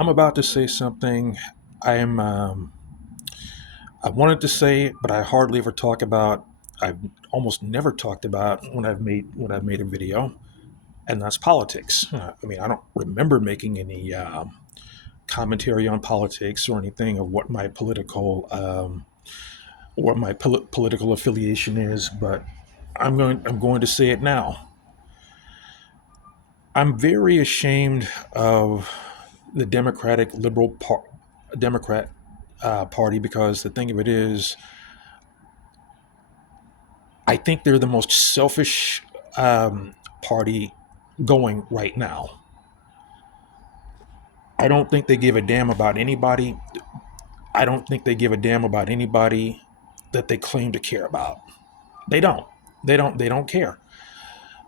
I'm about to say something I'm I wanted to say, but I hardly ever talk about. I've almost never talked about when I've made a video, and that's politics. I don't remember making any commentary on politics or anything of what my political affiliation is, but I'm going to say it now. I'm very ashamed of the Democrat Party, because the thing of it is, I think they're the most selfish party going right now. I don't think they give a damn about anybody. I don't think they give a damn about anybody that they claim to care about. They don't. They don't care.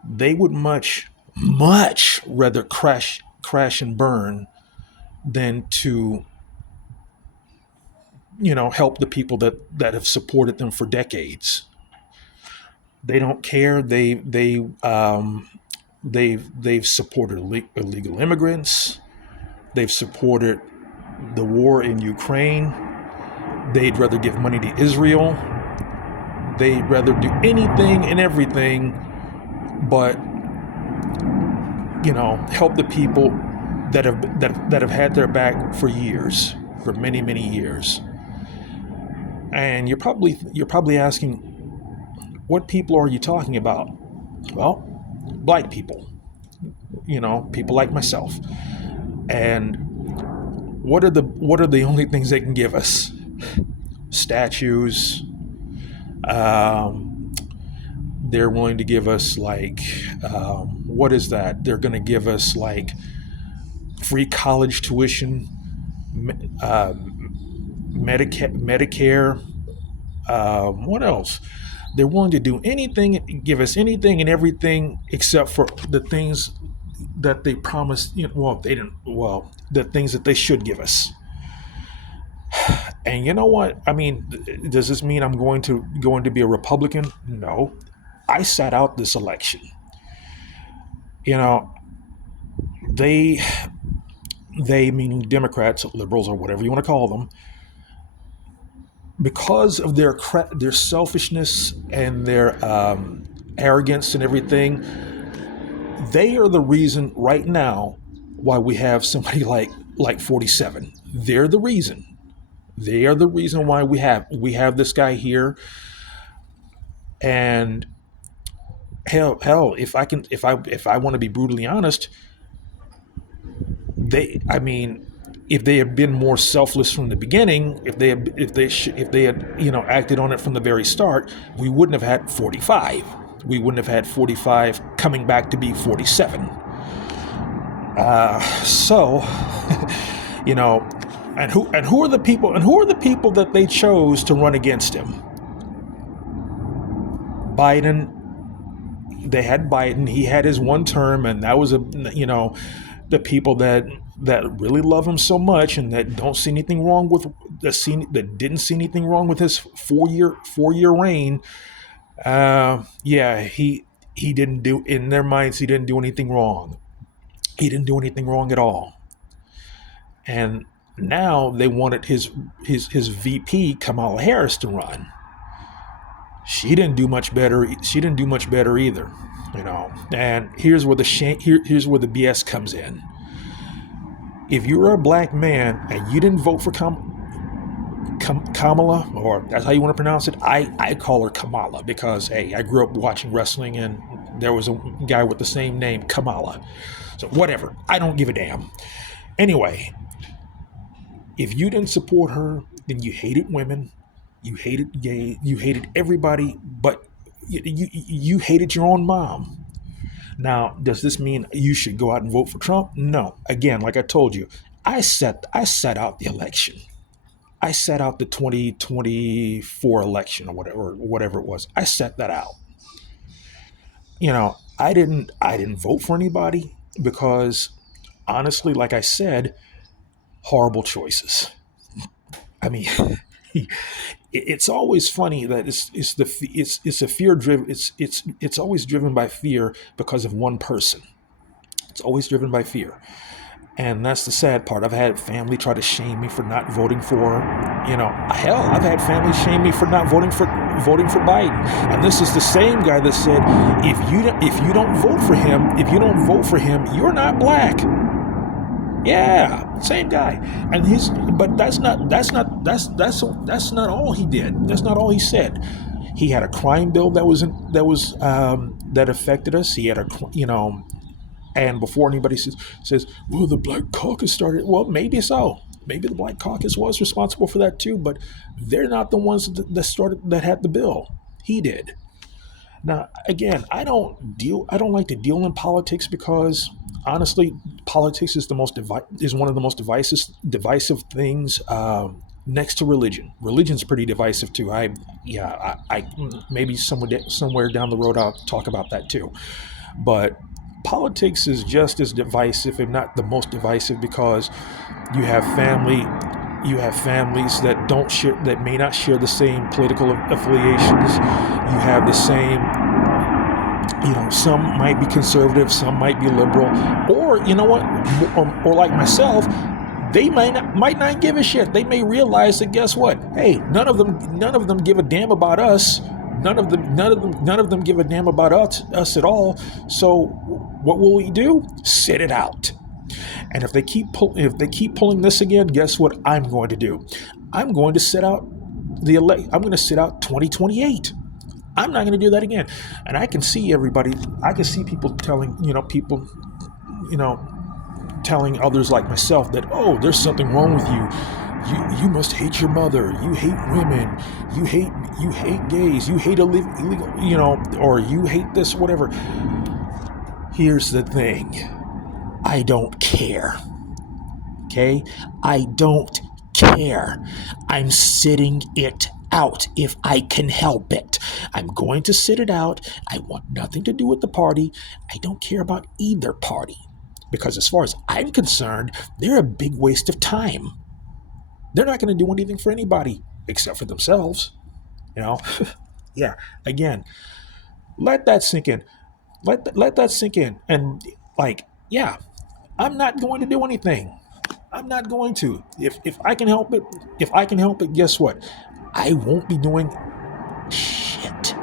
They would much rather crash and burn than to help the people that have supported them for decades. They don't care. They've supported illegal immigrants. They've supported the war in Ukraine. They'd rather give money to Israel. They'd rather do anything and everything but help the people that have had their back for years, for many years. And you're probably asking, what people are you talking about? Well, black people, people like myself. And what are the only things they can give us? Statues. They're willing to give us, like, what is that? They're going to give us, like, free college tuition, uh, Medicare. What else? They're willing to do anything, give us anything and everything except for the things that they promised. Well, they didn't. Well, the things that they should give us. And you know what? I mean, does this mean I'm going to be a Republican? No. I sat out this election. You know, they meaning Democrats, liberals, or whatever you want to call them, because of their selfishness and their arrogance and everything. They are the reason right now why we have somebody like 47. They're the reason. They are the reason why we have this guy here. And hell, if I want to be brutally honest, I mean, if they had been more selfless from the beginning, if they had acted on it from the very start, we wouldn't have had 45. We wouldn't have had 45 coming back to be 47. So, you know, and who are the people that they chose to run against him? Biden. They had Biden. He had his one term, and that was the people that really love him so much and that don't see anything wrong with that didn't see anything wrong with his four year reign. Yeah, he didn't do, in their minds, he didn't do anything wrong. He didn't do anything wrong at all. And now they wanted his VP Kamala Harris to run. She didn't do much better. She didn't do much better either. And here's where here's where the BS comes in. If you're a black man and you didn't vote for Kamala, or that's how you want to pronounce it, I call her Kamala because, hey, I grew up watching wrestling and there was a guy with the same name, Kamala. So whatever, I don't give a damn. Anyway, if you didn't support her, then you hated women, you hated gay, you hated everybody, but you hated your own mom. Now, does this mean you should go out and vote for Trump? No. Again, like I told you, I set out the election. I set out the 2024 election, or whatever it was. I set that out. I didn't vote for anybody because, honestly, like I said, horrible choices. I mean, it's always funny that it's a fear driven. It's always driven by fear because of one person. It's always driven by fear. And that's the sad part. I've had family try to shame me for not voting for, hell, I've had family shame me for not voting for Biden. And this is the same guy that said, if you don't vote for him, you're not black. Yeah, same guy. And but that's not all he did. That's not all he said. He had a crime bill that affected us. He had and before anybody says, well, the Black Caucus started. Well, maybe so. Maybe the Black Caucus was responsible for that too, but they're not the ones that had the bill. He did. Now, again, I don't like to deal in politics because honestly, politics is one of the most divisive things next to religion. Religion's pretty divisive too. I maybe somewhere down the road I'll talk about that too. But politics is just as divisive, if not the most divisive, because you have families that may not share the same political affiliations. You have the same, some might be conservative, some might be liberal, or or like myself, they might not give a shit. They may realize that, guess what? Hey, none of them give a damn about us. None of them give a damn about us at all. So what will we do? Sit it out. And if they keep pulling this again, guess what I'm going to do? I'm going to sit out I'm going to sit out 2028. I'm not going to do that again. And I can see people telling others like myself that, oh, there's something wrong with you. You must hate your mother. You hate women. You hate gays. You hate illegal, or you hate this, whatever. Here's the thing. I don't care. Okay? I don't care. I'm sitting it out if I can help it. I'm going to sit it out. I want nothing to do with the party. I don't care about either party. Because as far as I'm concerned, they're a big waste of time. They're not going to do anything for anybody except for themselves. Yeah. Again, let that sink in. Let that sink in. And yeah, I'm not going to do anything. I'm not going to. If I can help it, guess what? I won't be doing shit.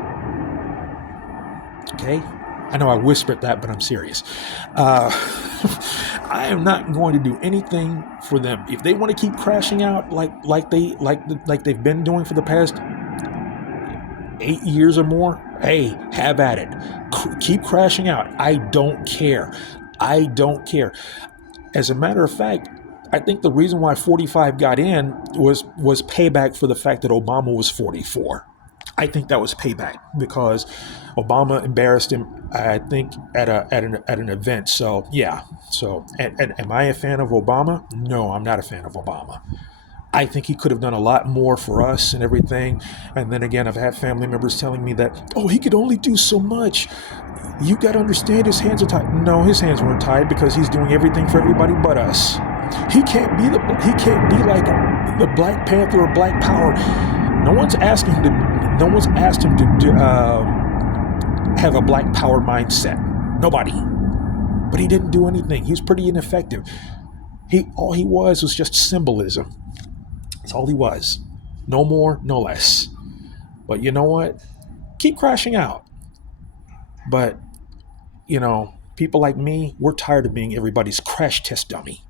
Okay? I know I whispered that, but I'm serious. I am not going to do anything for them. If they want to keep crashing out like they've been doing for the past 8 years or more, hey, have at it. Keep crashing out. I don't care. I don't care. As a matter of fact, I think the reason why 45 got in was payback for the fact that Obama was 44. I think that was payback because Obama embarrassed him, I think, at an event. So yeah. So and am I a fan of Obama? No, I'm not a fan of Obama. I think he could have done a lot more for us and everything. And then again, I've had family members telling me that, oh, he could only do so much. You got to understand his hands are tied. No, his hands weren't tied because he's doing everything for everybody but us. He can't be like the Black Panther or Black Power. No one's asked him to have a Black Power mindset. Nobody. But he didn't do anything. He was pretty ineffective. All he was just symbolism. That's all he was. No more, no less. But you know what? Keep crashing out. But, people like me, we're tired of being everybody's crash test dummy.